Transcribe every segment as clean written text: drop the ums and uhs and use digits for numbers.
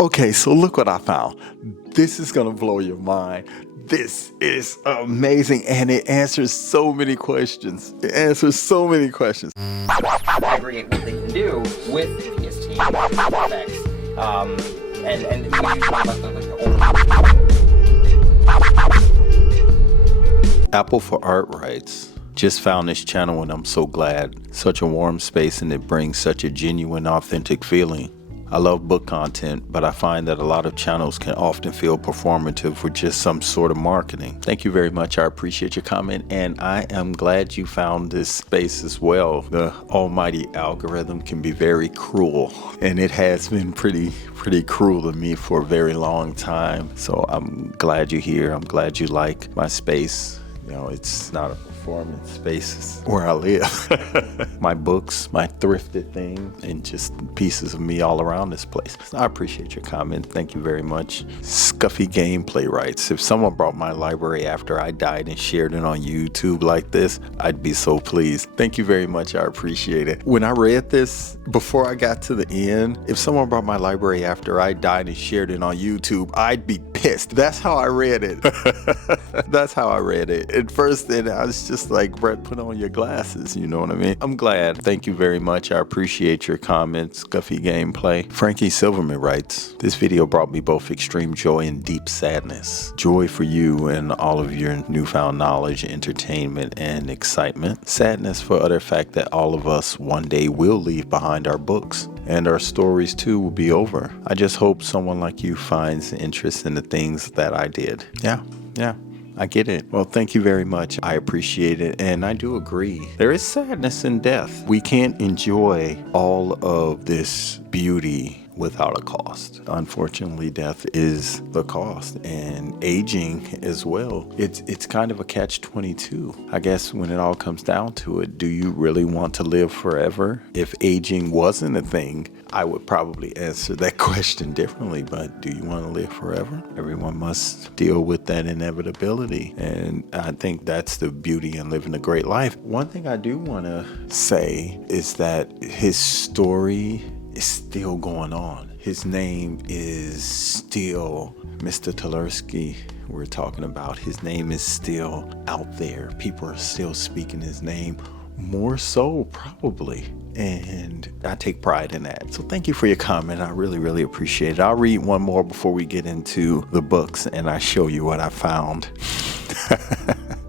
Okay, so look what I found. This is gonna blow your mind. This is amazing, and it answers so many questions. Aggregate what they can do with PST effects, and we talk about the Apple for Art writes, just found this channel and I'm so glad. Such a warm space and it brings such a genuine, authentic feeling. I love book content, but I find that a lot of channels can often feel performative with just some sort of marketing. Thank you very much. I appreciate your comment, and I am glad you found this space as well. The almighty algorithm can be very cruel, and it has been pretty cruel to me for a very long time. So I'm glad you're here. I'm glad you like my space. You know, it's not a performance space, it's where I live. My books, my thrifted things, and just pieces of me all around this place. So I appreciate your comment. Thank you very much. Scuffy Gameplay writes, if someone brought my library after I died and shared it on YouTube like this, I'd be so pleased. Thank you very much. I appreciate it. When I read this, before I got to the end, if someone brought my library after I died and shared it on YouTube, I'd be pissed. That's how I read it. That's how I read it. At first, then I was just like, Brett, put on your glasses. You know what I mean? I'm glad. Thank you very much. I appreciate your comments. Scuffy Gameplay. Frankie Silverman writes, this video brought me both extreme joy and deep sadness. Joy for you and all of your newfound knowledge, entertainment, and excitement. Sadness for utter fact that all of us one day will leave behind our books, and our stories too will be over. I just hope someone like you finds interest in the things that I did. Yeah. I get it. Well, thank you very much. I appreciate it. And I do agree. There is sadness in death. We can't enjoy all of this beauty without a cost. Unfortunately, death is the cost, and aging as well. It's kind of a catch-22. I guess when it all comes down to it, do you really want to live forever? If aging wasn't a thing, I would probably answer that question differently, but do you want to live forever? Everyone must deal with that inevitability, and I think that's the beauty in living a great life. One thing I do want to say is that his story is still going on. His name is still Mr. Tulersky. We're talking about his name is still out there. People are still speaking his name, more so probably, and I take pride in that. So thank you for your comment. I really appreciate it. I'll read one more before we get into the books and I show you what I found.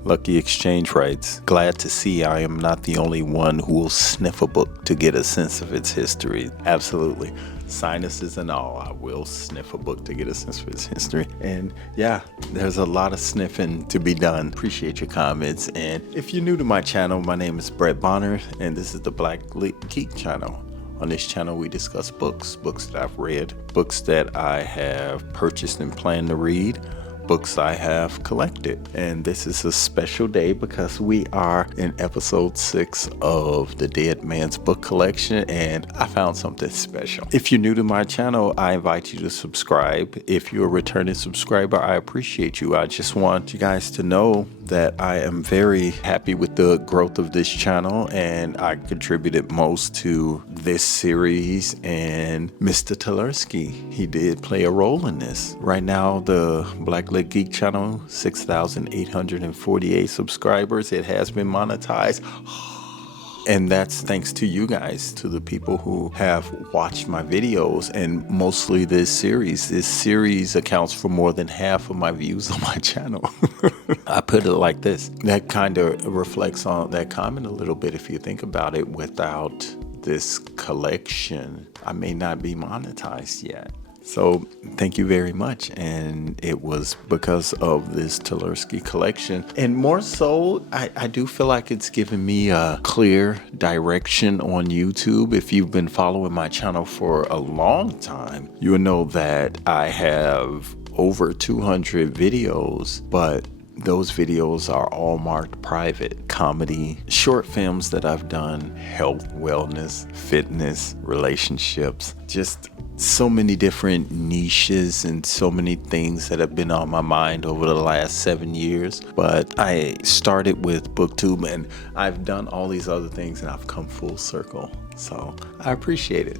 Lucky Exchange writes, glad to see I am not the only one who will sniff a book to get a sense of its history. Absolutely. Sinuses and all, I will sniff a book to get a sense of its history. And yeah, there's a lot of sniffing to be done. Appreciate your comments. And if you're new to my channel, my name is Brett Bonner, and this is the Black Lit Geek channel. On this channel, we discuss books that I've read, books that I have purchased and plan to read, books I have collected. And this is a special day because we are in episode 6 of the Dead Man's Book Collection, and I found something special. If you're new to my channel, I invite you to subscribe. If you're a returning subscriber, I appreciate you. I just want you guys to know that I am very happy with the growth of this channel, and I contributed most to this series, and Mr. Tulersky, he did play a role in this. Right now, the Black Lit Geek channel, 6,848 subscribers. It has been monetized. And that's thanks to you guys, to the people who have watched my videos, and mostly this series. This series accounts for more than half of my views on my channel. I put it like this. That kind of reflects on that comment a little bit. If you think about it, without this collection, I may not be monetized yet. So thank you very much. And it was because of this Tulersky collection. And more so, I do feel like it's given me a clear direction on YouTube. If you've been following my channel for a long time, you will know that I have over 200 videos, but those videos are all marked private. Comedy, short films that I've done, health, wellness, fitness, relationships, just so many different niches and so many things that have been on my mind over the last 7 years. But I started with BookTube, and I've done all these other things, and I've come full circle. So I appreciate it.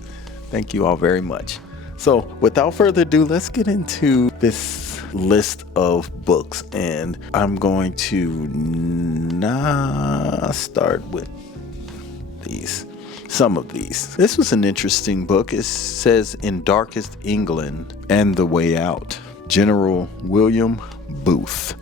Thank you all very much. So without further ado, let's get into this list of books, and I'm going to start with some of these. This was an interesting book. It says In Darkest England and the Way Out, General William Booth.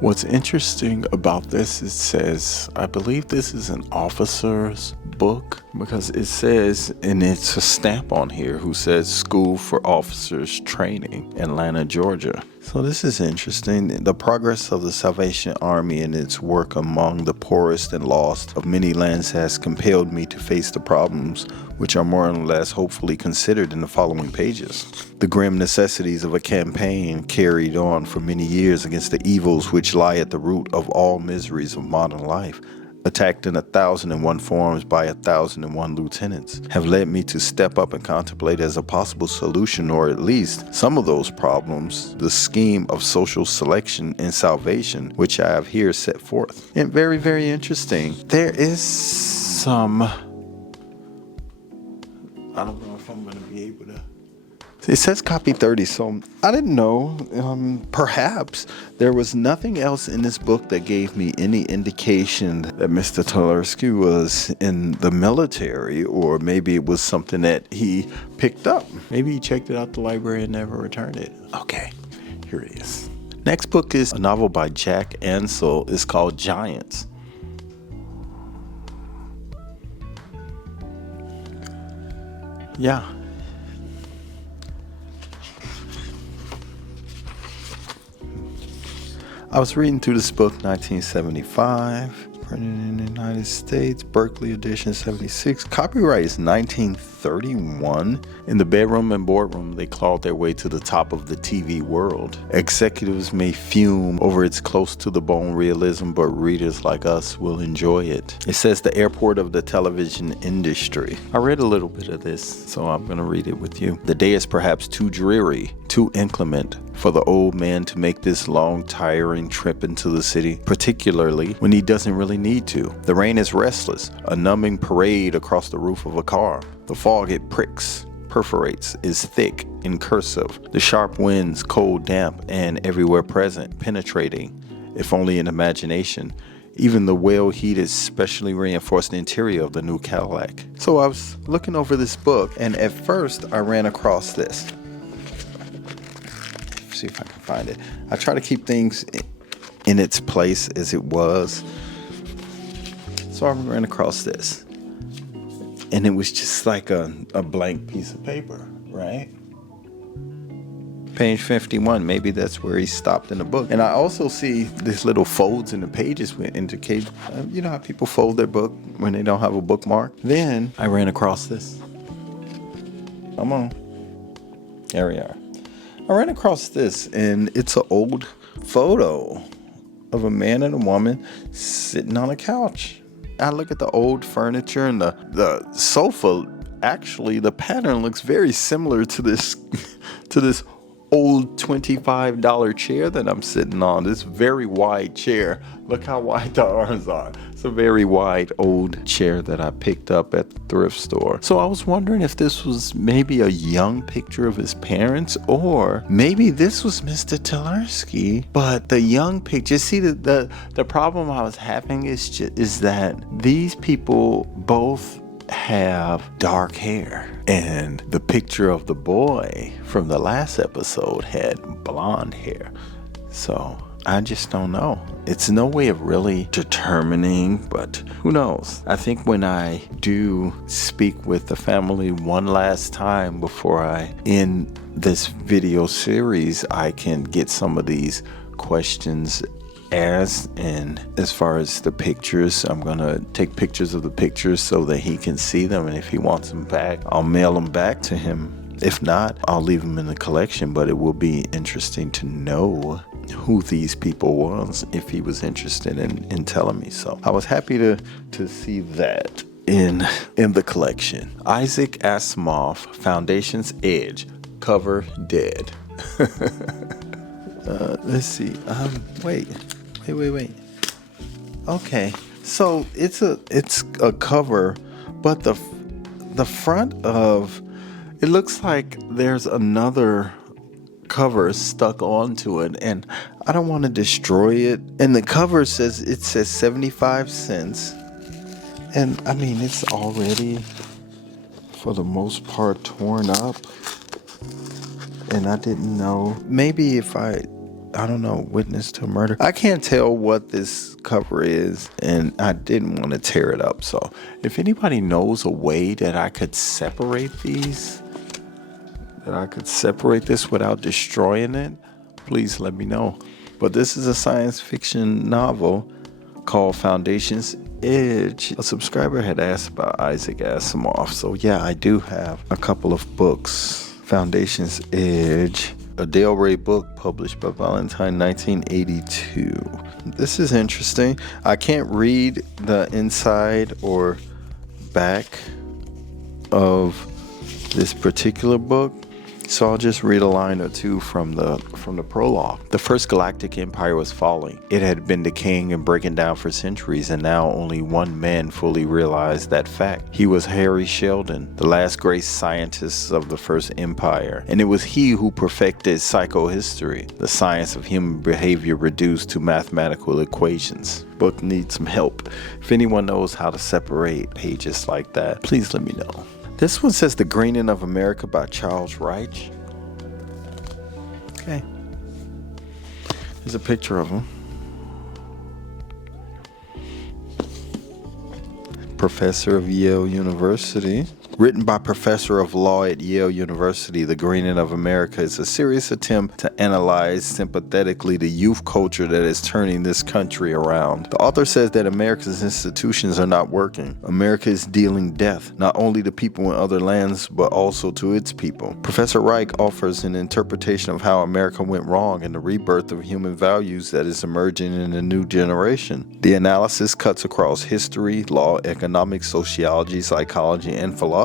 What's interesting about this, it says, I believe this is an officer's book, because it says, and it's a stamp on here who says School for Officers Training, Atlanta, Georgia. So this is interesting. The progress of the Salvation Army and its work among the poorest and lost of many lands has compelled me to face the problems which are more or less hopefully considered in the following pages. The grim necessities of a campaign carried on for many years against the evils which lie at the root of all miseries of modern life, attacked in 1,001 forms by 1,001 lieutenants, have led me to step up and contemplate as a possible solution, or at least some of those problems, the scheme of social selection and salvation, which I have here set forth. And very, very interesting. There is some, I don't know if I'm going to be able to. It says copy 30, so I didn't know. Perhaps there was nothing else in this book that gave me any indication that Mr. Tularsky was in the military, or maybe it was something that he picked up. Maybe he checked it out the library and never returned it. Okay, here it is. Next book is a novel by Jack Ansel. It's called Giants. Yeah. I was reading through this book, 1975, printed in the United States, Berkeley edition, 76. Copyright is 1931. In the bedroom and boardroom, they clawed their way to the top of the TV world. Executives may fume over its close-to-the-bone realism, but readers like us will enjoy it. It says the airport of the television industry. I read a little bit of this, so I'm going to read it with you. The day is perhaps too dreary, too inclement for the old man to make this long, tiring trip into the city, particularly when he doesn't really need to. The rain is restless, a numbing parade across the roof of a car. The fog it pricks, perforates, is thick and cursive. The sharp winds, cold, damp, and everywhere present, penetrating, if only in imagination. Even the well-heated, specially reinforced interior of the new Cadillac. So I was looking over this book, and at first I ran across this. See if I can find it. I try to keep things in its place as it was. So I ran across this, and it was just like a blank piece of paper, right? Page 51, maybe that's where he stopped in the book. And I also see these little folds in the pages which indicate, you know how people fold their book when they don't have a bookmark? Then I ran across this. Come on. There we are. I ran across this, and it's an old photo of a man and a woman sitting on a couch. I look at the old furniture and the sofa. Actually, the pattern looks very similar to this old $25 chair that I'm sitting on. This very wide chair. Look how wide the arms are. It's a very wide old chair that I picked up at the thrift store. So I was wondering if this was maybe a young picture of his parents, or maybe this was Mr. Tularsky, but the young picture. See, the problem I was having is that these people both have dark hair, and the picture of the boy from the last episode had blonde hair. So I just don't know. It's no way of really determining, but who knows? I think when I do speak with the family one last time before I end this video series, I can get some of these questions as far as the pictures. I'm gonna take pictures of the pictures so that he can see them, and if he wants them back, I'll mail them back to him. If not, I'll leave them in the collection, but it will be interesting to know who these people was if he was interested in telling me. So I was happy to see that in the collection. Isaac Asimov, Foundation's Edge, cover dead. Let's see. Wait. Okay. So it's a cover, but the front of it looks like there's another cover stuck onto it, and I don't want to destroy it. And the cover says 75 cents. And I mean, it's already for the most part torn up. And I didn't know. Maybe if I don't know, witness to a murder. I can't tell what this cover is, and I didn't want to tear it up. So if anybody knows a way that I could separate these, that I could separate this without destroying it, please let me know. But this is a science fiction novel called Foundation's Edge. A subscriber had asked about Isaac Asimov. So yeah, I do have a couple of books. Foundation's Edge, a Del Rey book published by Valentine 1982. This is interesting. I can't read the inside or back of this particular book, so I'll just read a line or two from the prologue. The first galactic empire was falling. It had been decaying and breaking down for centuries, and now only one man fully realized that fact. He was Harry Sheldon, the last great scientist of the first empire, and it was he who perfected psychohistory, the science of human behavior reduced to mathematical equations. Book needs some help. If anyone knows how to separate pages like that, please let me know. This one says The Greening of America by Charles Reich. Okay. There's a picture of him. Professor of Yale University. Written by Professor of Law at Yale University, The Greening of America is a serious attempt to analyze sympathetically the youth culture that is turning this country around. The author says that America's institutions are not working. America is dealing death, not only to people in other lands, but also to its people. Professor Reich offers an interpretation of how America went wrong and the rebirth of human values that is emerging in a new generation. The analysis cuts across history, law, economics, sociology, psychology, and philosophy.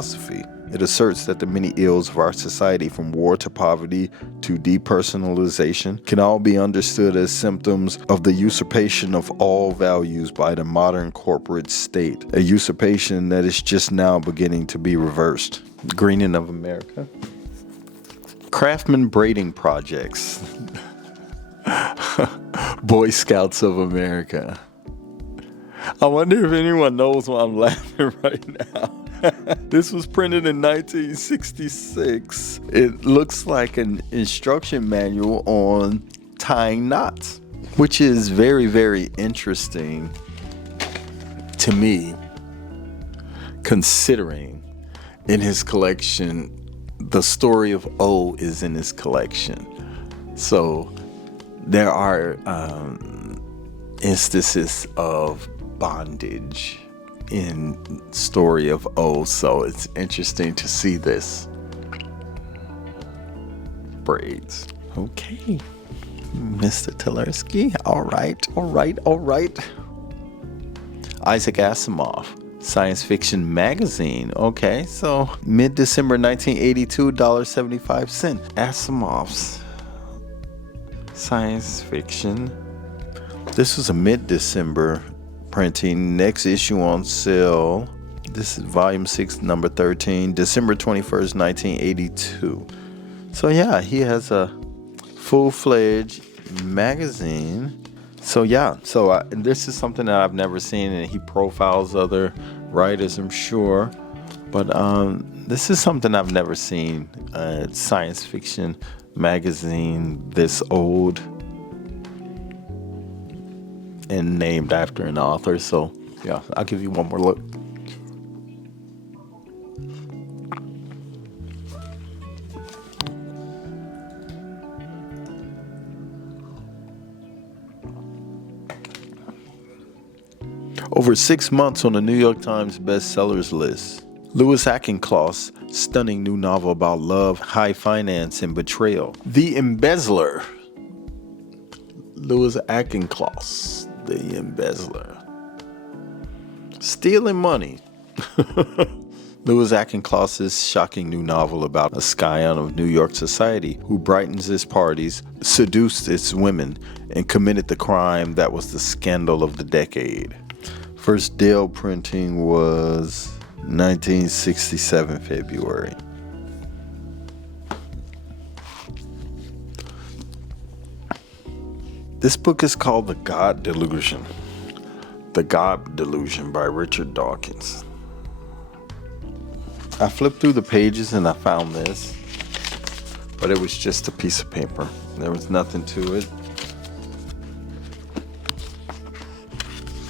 It asserts that the many ills of our society, from war to poverty to depersonalization, can all be understood as symptoms of the usurpation of all values by the modern corporate state, a usurpation that is just now beginning to be reversed. Greening of America. Craftsman braiding projects. Boy Scouts of America. I wonder if anyone knows why I'm laughing right now. This was printed in 1966. It looks like an instruction manual on tying knots, which is very, very interesting to me, considering in his collection, the story of O is in his collection. So there are instances of bondage in story of O, so it's interesting to see this. Braids. Okay. Mr. Tillersky. All right. Isaac Asimov, Science Fiction Magazine. Okay, so mid-December 1982, $1.75. Asimov's Science Fiction. This was a mid-December printing. Next issue on sale. This is volume 6, number 13, December 21st, 1982. So yeah, he has a full-fledged magazine. So yeah, this is something that I've never seen, and he profiles other writers, I'm sure. But this is something I've never seen. Science fiction magazine this old and named after an author. So yeah, I'll give you one more look. Over 6 months on the New York Times bestsellers list. Louis Auchincloss's stunning new novel about love, high finance, and betrayal. The Embezzler. Louis Auchincloss, The Embezzler. Stealing money. Louis Auchincloss's shocking new novel about a scion of New York society who brightens its parties, seduced its women, and committed the crime that was the scandal of the decade. First Dell printing was 1967 February. This book is called The God Delusion. The God Delusion by Richard Dawkins. I flipped through the pages and I found this, but it was just a piece of paper. There was nothing to it.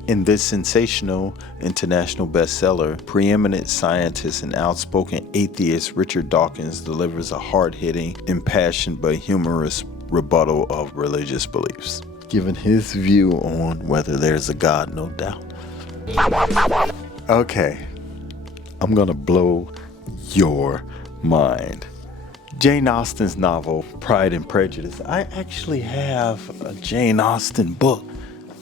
In this sensational international bestseller, preeminent scientist and outspoken atheist Richard Dawkins delivers a hard-hitting, impassioned but humorous rebuttal of religious beliefs, giving his view on whether there's a God, no doubt. Okay, I'm gonna blow your mind. Jane Austen's novel, Pride and Prejudice. I actually have a Jane Austen book.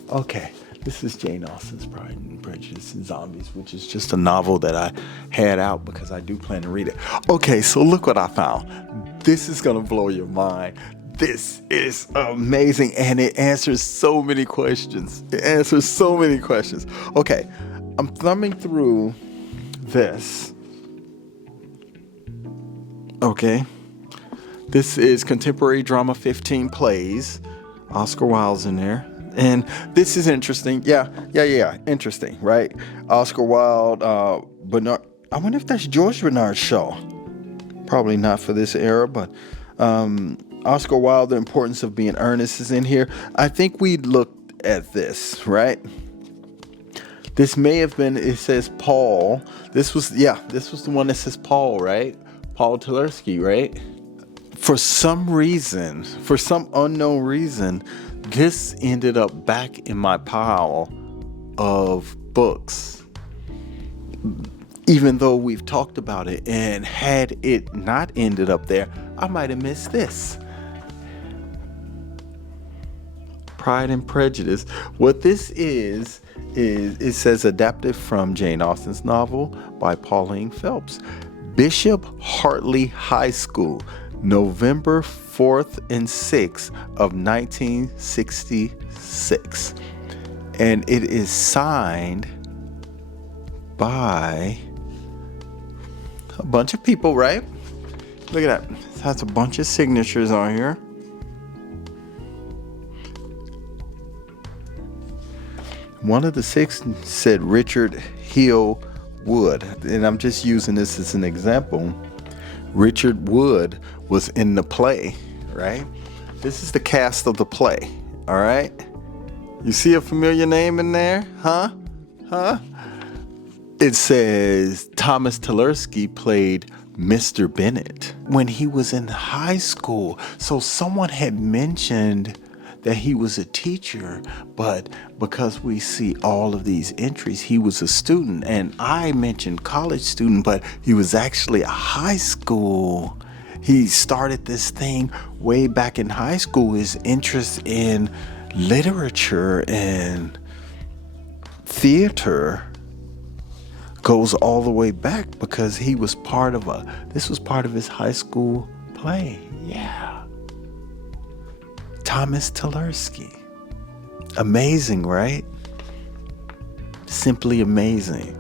Okay, this is Jane Austen's Pride and Prejudice and Zombies, which is just a novel that I had out because I do plan to read it. Okay, so look what I found. This is gonna blow your mind. This is amazing, and it answers so many questions. Okay, I'm thumbing through this. Okay, this is Contemporary Drama 15 Plays. Oscar Wilde's in there. And this is interesting. Yeah. Interesting, right? Oscar Wilde, Bernard. I wonder if that's George Bernard Shaw. Probably not for this era, but Oscar Wilde, The Importance of Being Earnest is in here. I think we looked at this, right? This may have been, it says Paul. This was the one that says Paul, right? Paul Tversky, right? For some unknown reason, this ended up back in my pile of books, even though we've talked about it. And had it not ended up there, I might have missed this. Pride and Prejudice. What this is it says adapted from Jane Austen's novel by Pauline Phelps. Bishop Hartley High School, November 4th and 6th of 1966. And it is signed by a bunch of people, right? Look at that. It has a bunch of signatures on here. One of the six said Richard Hill Wood, and I'm just using this as an example. Richard Wood was in the play, right? This is the cast of the play, all right? You see a familiar name in there? Huh? It says Thomas Tversky played Mr. Bennet when he was in high school. So someone had mentioned that he was a teacher, but because we see all of these entries, he was a student. And I mentioned college student, but he was actually a high school. He started this thing way back in high school. His interest in literature and theater goes all the way back because he was this was part of his high school play. Yeah. Thomas Tversky. Amazing, right? Simply amazing.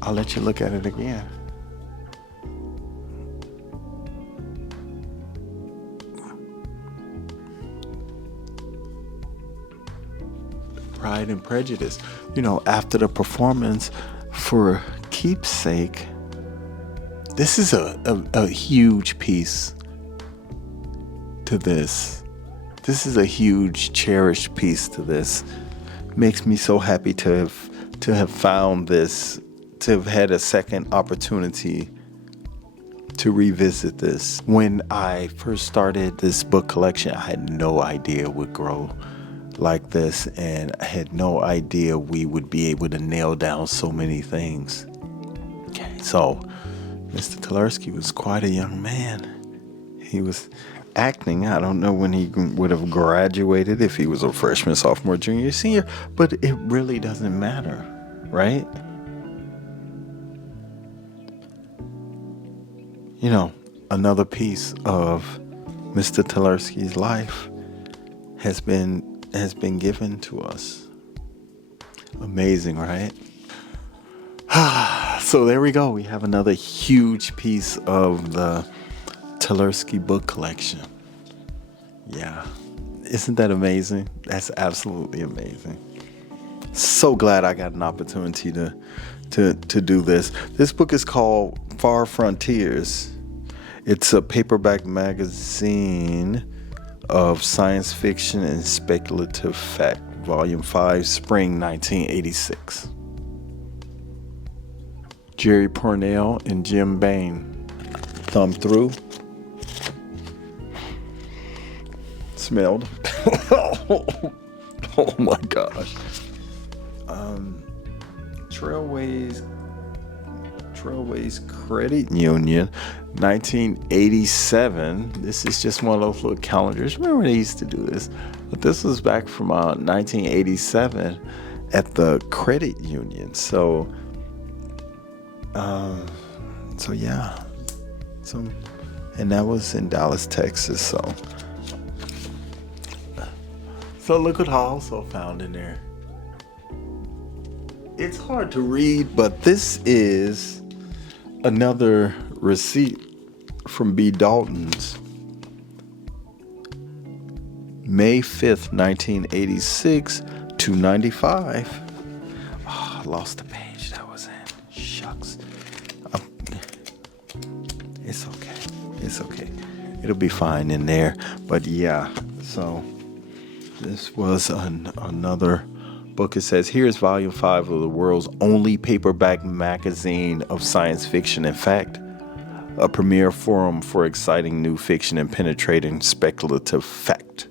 I'll let you look at it again. Pride and Prejudice. After the performance for Keepsake, this is a huge piece to this. This is a huge, cherished piece to this. Makes me so happy to have found this, to have had a second opportunity to revisit this. When I first started this book collection, I had no idea it would grow like this, and I had no idea we would be able to nail down so many things. Okay, so Mr. Tversky was quite a young man. He was acting. I don't know when he would have graduated, if he was a freshman, sophomore, junior, senior, but it really doesn't matter, right? Another piece of Mr. Tversky's life has been given to us. Amazing, right? So there we go. We have another huge piece of the Tversky book collection. Yeah. Isn't that amazing? That's absolutely amazing. So glad I got an opportunity to do this. This book is called Far Frontiers. It's a paperback magazine of science fiction and speculative fact, Volume 5, Spring 1986. Jerry Pournelle and Jim Bain. Thumb through. Smelled. Oh my gosh. Trailways Credit Union, 1987. This is just one of those little calendars. Remember they used to do this? But this was back from 1987 at the credit union. So yeah. And that was in Dallas, Texas. So look what I also found in there. It's hard to read, but this is another receipt from B. Dalton's. May 5th, 1986 to 95. Oh, I lost the page that was in. Shucks. It's okay. It's okay. It'll be fine in there. But yeah, so this was another book. It says, here's volume 5 of the world's only paperback magazine of science fiction and fact, a premier forum for exciting new fiction and penetrating speculative fact.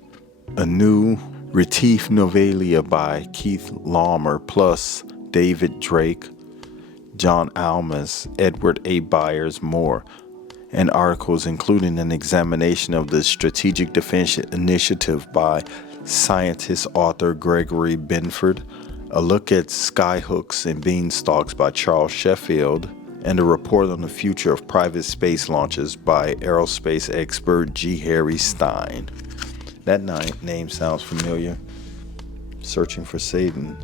A new Retief Novelia by Keith Laumer, plus David Drake, John Almas, Edward A. Byers, more, and articles including an examination of the Strategic Defense Initiative by scientist author Gregory Benford, a look at skyhooks and beanstalks by Charles Sheffield, and a report on the future of private space launches by aerospace expert G. Harry Stein. That name sounds familiar. Searching for Satan.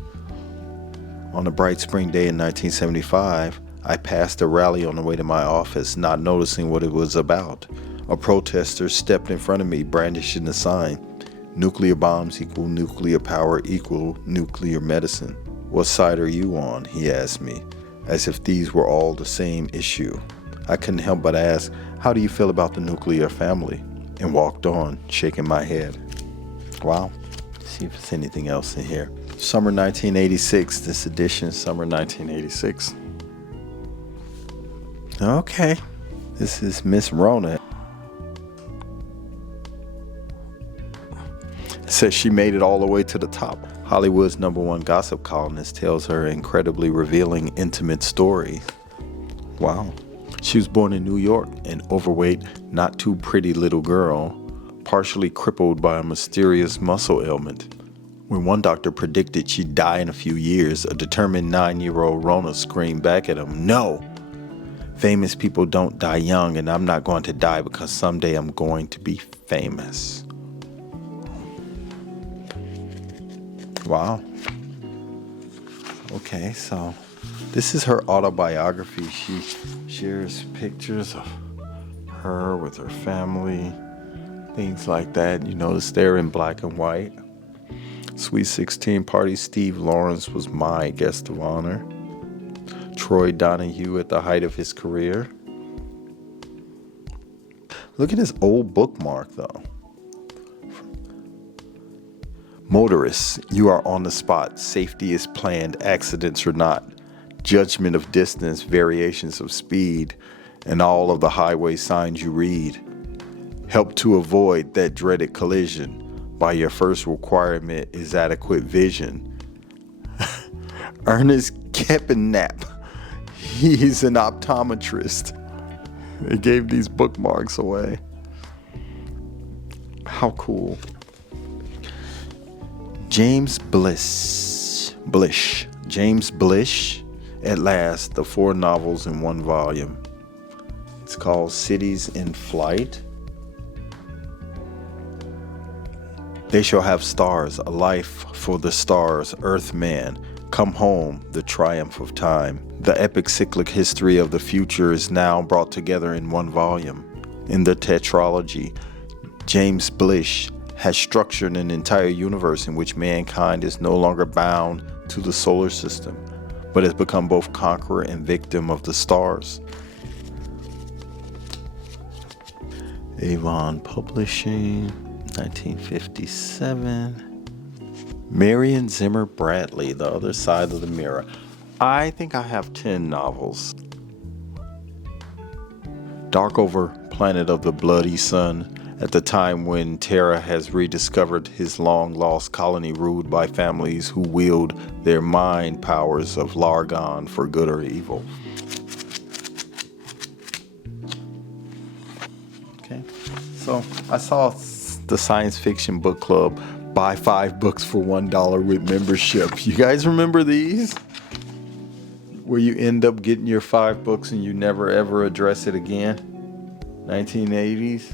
On a bright spring day in 1975, I passed a rally on the way to my office, not noticing what it was about. A protester stepped in front of me, brandishing the sign, "Nuclear bombs equal nuclear power equal nuclear medicine. What side are you on?" he asked me, as if these were all the same issue. I couldn't help but ask, "How do you feel about the nuclear family?" and walked on, shaking my head. Wow. Let's see if there's anything else in here. Summer 1986, this edition, summer 1986. Okay. This is Miss Rona. It says she made it all the way to the top. Hollywood's #1 gossip columnist tells her incredibly revealing, intimate story. Wow. She was born in New York, an overweight, not too pretty little girl, partially crippled by a mysterious muscle ailment. When one doctor predicted she'd die in a few years, a determined 9-year-old Rona screamed back at him, "No! Famous people don't die young, and I'm not going to die because someday I'm going to be famous." Wow. Okay, so this is her autobiography. She shares pictures of her with her family, things like that. You notice they're in black and white. Sweet 16 party, Steve Lawrence was my guest of honor. Troy Donahue at the height of his career. Look at this old bookmark, though. Motorists, you are on the spot. Safety is planned, accidents are not. Judgment of distance, variations of speed, and all of the highway signs you read. Help to avoid that dreaded collision. By your first requirement is adequate vision. Ernest Keppenap, he's an optometrist. They gave these bookmarks away. How cool. James Blish. James Blish, at last, the 4 novels in one volume. It's called Cities in Flight. They shall have stars, a life for the stars, Earthman, Come Home, The Triumph of Time. The epic cyclic history of the future is now brought together in one volume. In the tetralogy, James Blish has structured an entire universe in which mankind is no longer bound to the solar system, but has become both conqueror and victim of the stars. Avon Publishing, 1957. Marion Zimmer Bradley, The Other Side of the Mirror. I think I have 10 novels. Darkover, Planet of the Bloody Sun. At the time when Terra has rediscovered his long-lost colony ruled by families who wield their mind powers of Largon for good or evil. Okay, so I saw the Science Fiction Book Club buy 5 books for $1 with membership. You guys remember these? Where you end up getting your 5 books and you never ever address it again? 1980s.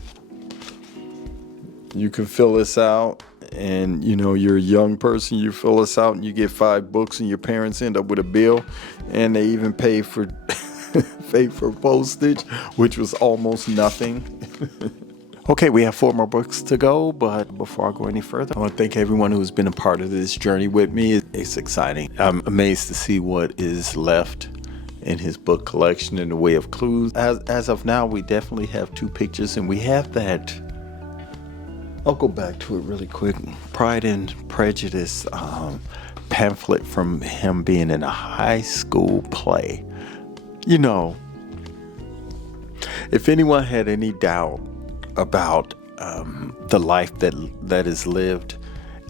You can fill this out, and you're a young person, you fill this out and you get 5 books, and your parents end up with a bill, and they even pay for postage, which was almost nothing. Okay, we have 4 more books to go, but before I go any further, I want to thank everyone who's been a part of this journey with me. It's exciting. I'm amazed to see what is left in his book collection in the way of clues. As of now, we definitely have 2 pictures, and we have that. I'll go back to it really quick. Pride and Prejudice pamphlet from him being in a high school play. If anyone had any doubt about the life that is lived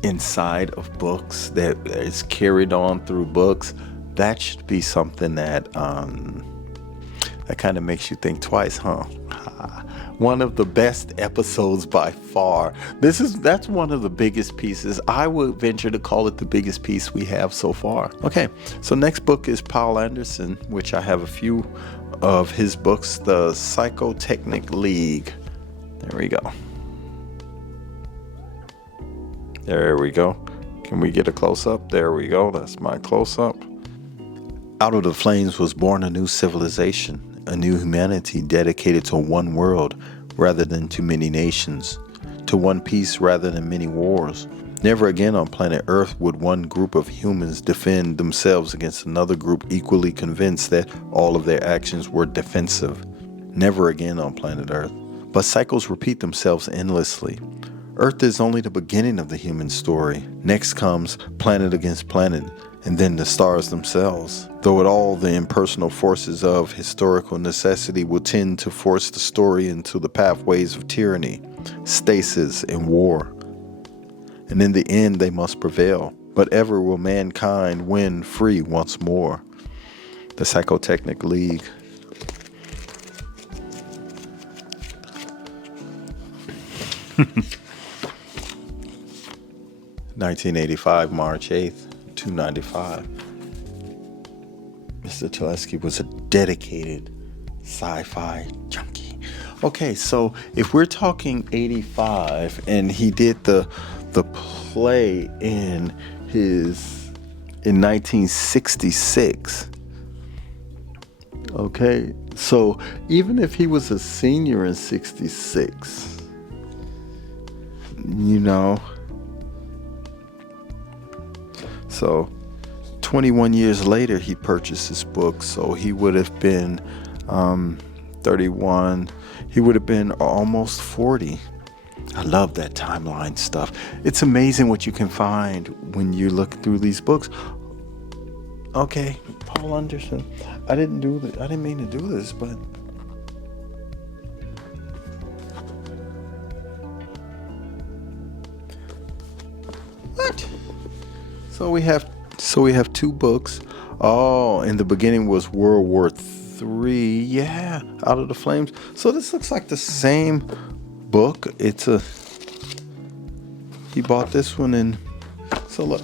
inside of books, that is carried on through books, that should be something that kind of makes you think twice, huh? One of the best episodes by far. That's one of the biggest pieces. I would venture to call it the biggest piece we have so far. Okay, so next book is Poul Anderson, which I have a few of his books, The Psychotechnic League. There we go. There we go. Can we get a close-up? There we go. That's my close-up. Out of the flames was born a new civilization, a new humanity dedicated to one world rather than to many nations, to one peace rather than many wars. Never again on planet Earth would one group of humans defend themselves against another group equally convinced that all of their actions were defensive. Never again on planet Earth. But cycles repeat themselves endlessly. Earth is only the beginning of the human story. Next comes planet against planet, and then the stars themselves. Though it all the impersonal forces of historical necessity will tend to force the story into the pathways of tyranny, stasis, and war. And in the end they must prevail. But ever will mankind win free once more. The Psychotechnic League. (1985) March 8th, 295. Mr. Telesky was a dedicated sci-fi junkie. Okay, so if we're talking 85 and he did the play in 1966. Okay, so even if he was a senior in 66, so 21 years later he purchased this book, so he would have been 31. He would have been almost 40. I love that timeline stuff. It's amazing what you can find when you look through these books. Okay, Poul Anderson. I didn't mean to do this, but what? So we have 2 books. Oh, in the beginning was World War III. Yeah, Out of the Flames. So this looks like the same book. He bought this one in. So look.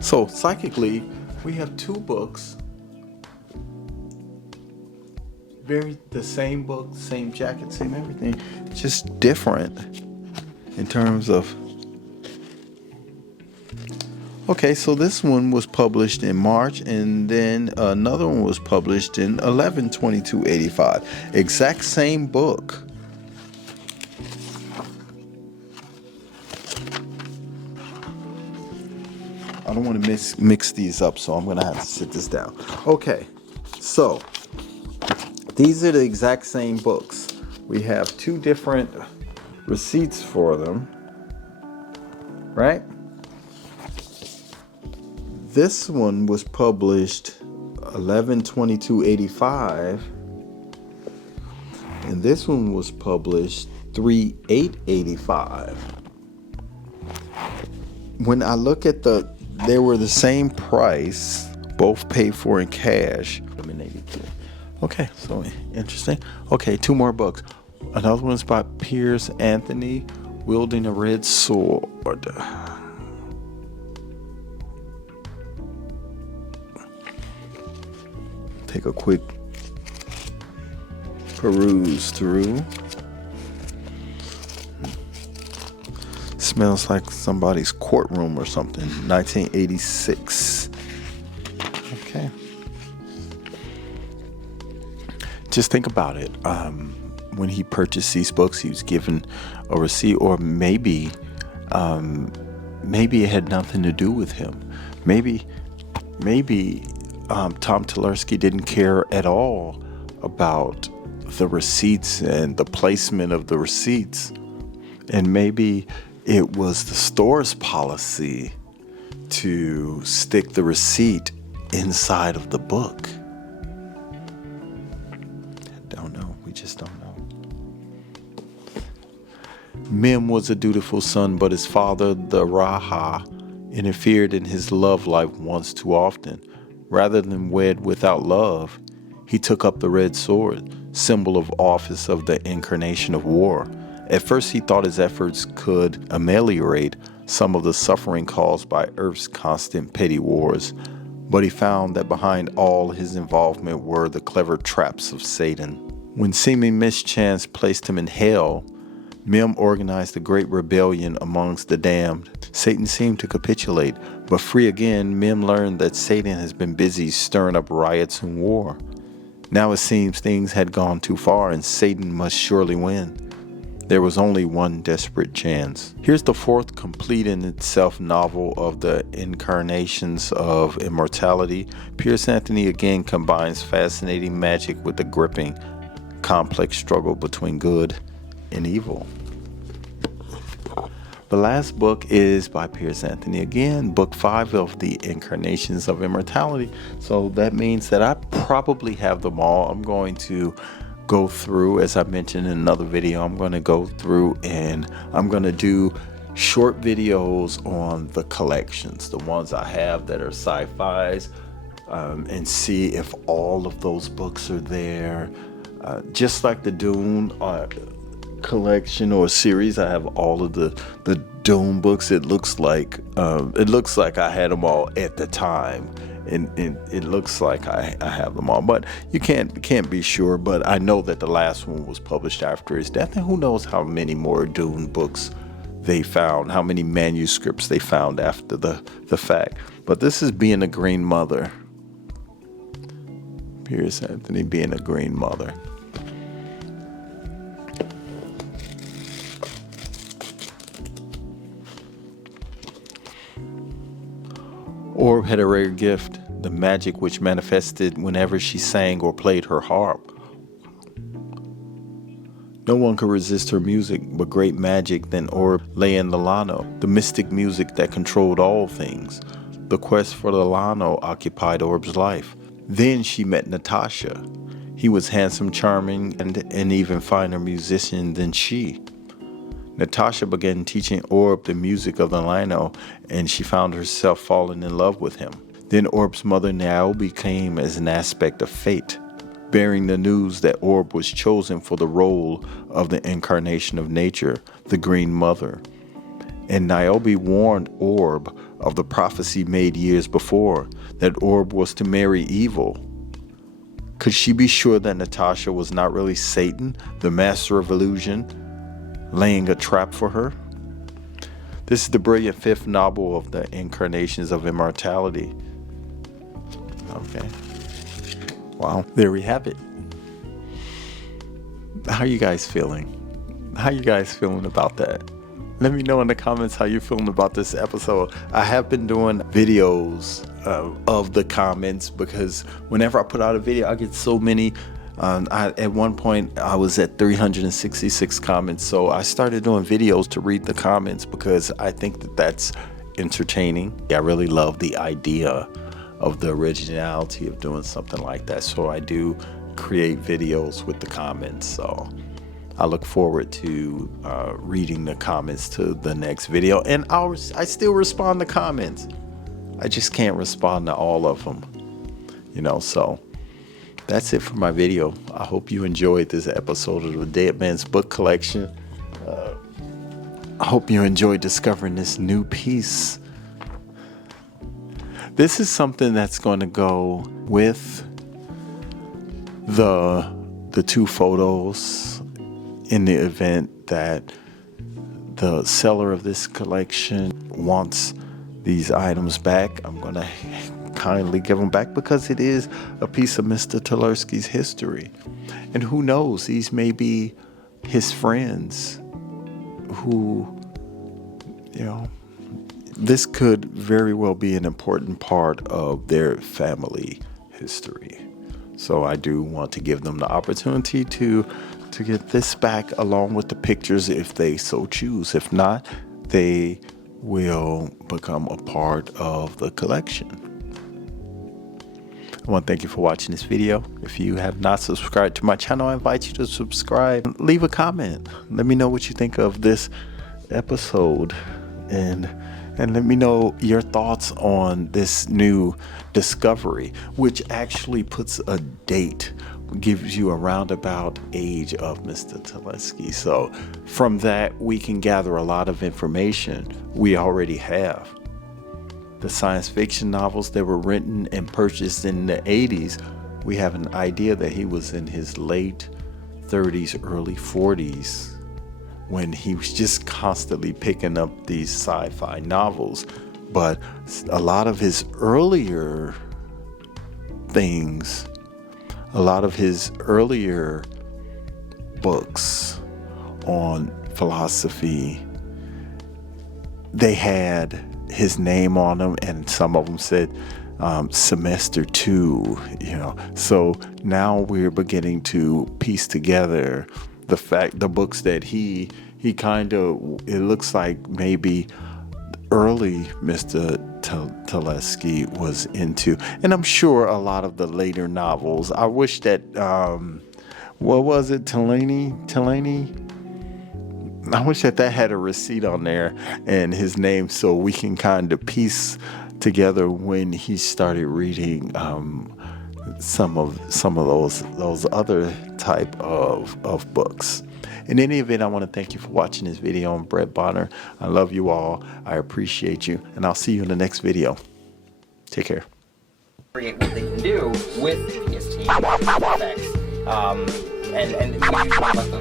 So psychically, we have 2 books. The same book, same jacket, same everything. Just different in terms of. Okay, so this one was published in March, and then another one was published in 11/22/85. Exact same book. I don't want to mix these up, so I'm going to have to sit this down. Okay, so these are the exact same books. We have two different receipts for them, right? This one was published 11/22/85, and this one was published 3/8/85. When I look at they were the same price, both paid for in cash. Okay, so interesting. Okay, two more books. Another one's by Piers Anthony, Wielding a Red Sword. Take a quick peruse through. Smells like somebody's courtroom or something. 1986. Okay. Just think about it. When he purchased these books, he was given a receipt, or maybe it had nothing to do with him. Maybe Tom Tversky didn't care at all about the receipts and the placement of the receipts, and maybe it was the store's policy to stick the receipt inside of the book. Don't know. We just don't know. Mim was a dutiful son, but his father, the Raja, interfered in his love life once too often. Rather than wed without love, he took up the red sword, symbol of office of the incarnation of war. At first, he thought his efforts could ameliorate some of the suffering caused by Earth's constant petty wars, but he found that behind all his involvement were the clever traps of Satan. When seeming mischance placed him in hell, Mim organized a great rebellion amongst the damned. Satan seemed to capitulate, but free again, Mim learned that Satan has been busy stirring up riots and war. Now it seems things had gone too far and Satan must surely win. There was only one desperate chance. Here's the fourth complete in itself novel of the incarnations of immortality. Piers Anthony again combines fascinating magic with the gripping, complex struggle between good and evil. The last book is by Piers Anthony again, book 5 of the Incarnations of Immortality. So that means that I probably have them all. I'm going to go through, as I mentioned in another video, I'm going to go through and I'm going to do short videos on the collections, the ones I have that are sci-fis, and see if all of those books are there. Just like the Dune collection or series, I have all of the Dune books. It looks like I had them all at the time. And it looks like I have them all, but you can't be sure. But I know that the last one was published after his death, and who knows how many more Dune books they found, how many manuscripts they found after the fact. But this is Being a Green Mother. Piers Anthony, Being a Green Mother. Orb had a rare gift, the magic which manifested whenever she sang or played her harp. No one could resist her music, but great magic than Orb lay in the Lano, the mystic music that controlled all things. The quest for the Lano occupied Orb's life. Then she met Natasha. He was handsome, charming, and an even finer musician than she. Natasha began teaching Orb the music of the Lano, and she found herself falling in love with him. Then Orb's mother Niobe came as an aspect of fate, bearing the news that Orb was chosen for the role of the incarnation of nature, the Green Mother. And Niobe warned Orb of the prophecy made years before, that Orb was to marry evil. Could she be sure that Natasha was not really Satan, the master of illusion, laying a trap for her? This is the brilliant fifth novel of the Incarnations of Immortality. Okay. Wow. There we have it. How you guys feeling? How you guys feeling about that? Let me know in the comments how you're feeling about this episode. I have been doing videos of the comments because whenever I put out a video, I get so many. At one point, I was at 366 comments. So I started doing videos to read the comments because I think that that's entertaining. I really love the idea of the originality of doing something like that. So I do create videos with the comments. So I look forward to reading the comments to the next video. And I still respond to comments. I just can't respond to all of them, you know. So that's it for my video. I hope you enjoyed this episode of the Dead Man's Book Collection. I hope you enjoyed discovering this new piece. This is something that's going to go with the two photos in the event that the seller of this collection wants these items back. I'm going to kindly give them back because it is a piece of Mr. Tversky's history. And who knows, these may be his friends who, you know, this could very well be an important part of their family history. So I do want to give them the opportunity to get this back along with the pictures if they so choose. If not, they will become a part of the collection. I want to thank you for watching this video. If you have not subscribed to my channel, I invite you to subscribe. Leave a comment. Let me know what you think of this episode, and let me know your thoughts on this new discovery, which actually puts a date, gives you a roundabout age of Mr. Tversky. So from that, we can gather a lot of information we already have. The science fiction novels that were written and purchased in the 80s, we have an idea that he was in his late 30s, early 40s, when he was just constantly picking up these sci-fi novels. But a lot of his earlier things, a lot of his earlier books on philosophy, they had his name on them, and some of them said semester 2, you know. So now we're beginning to piece together the books that he kind of, it looks like maybe early Mr. Tversky was into. And I'm sure a lot of the later novels, I wish that what was it, Talani? I wish that had a receipt on there and his name, so we can kind of piece together when he started reading some of those other type of books. In any event, I want to thank you for watching this video. I'm Brett Bonner. I love you all. I appreciate you, and I'll see you in the next video. Take care. Create what they can do with PST effects, and we use like the